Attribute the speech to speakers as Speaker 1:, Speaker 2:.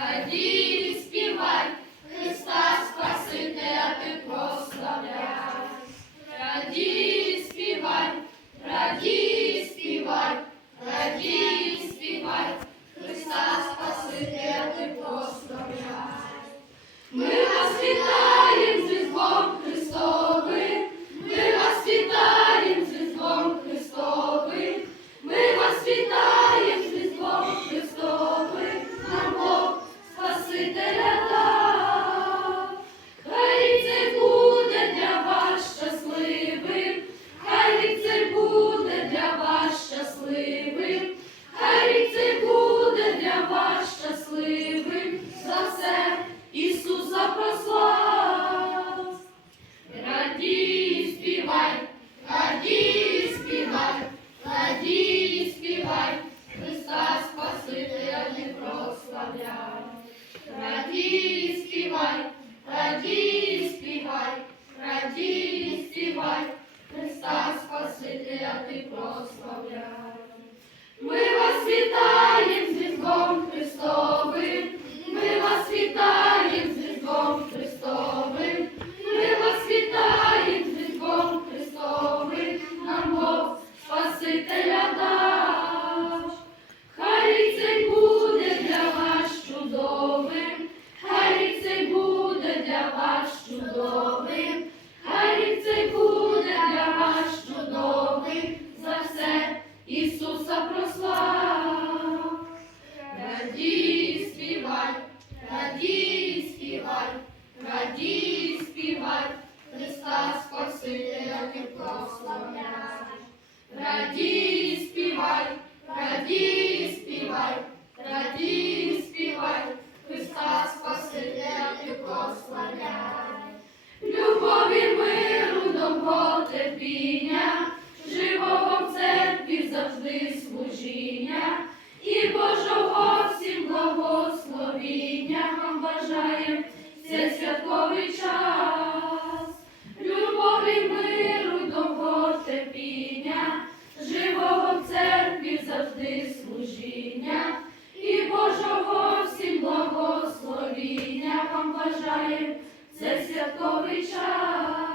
Speaker 1: Bei dir. Agi. благословляй. Співай, радій, співай, радій, співай, Христа Спасителя і. Любові миру, довго терпіння, живого в церкві завжди служіння, і Божого всім благословіння вам бажає це святковий час. це святковий час.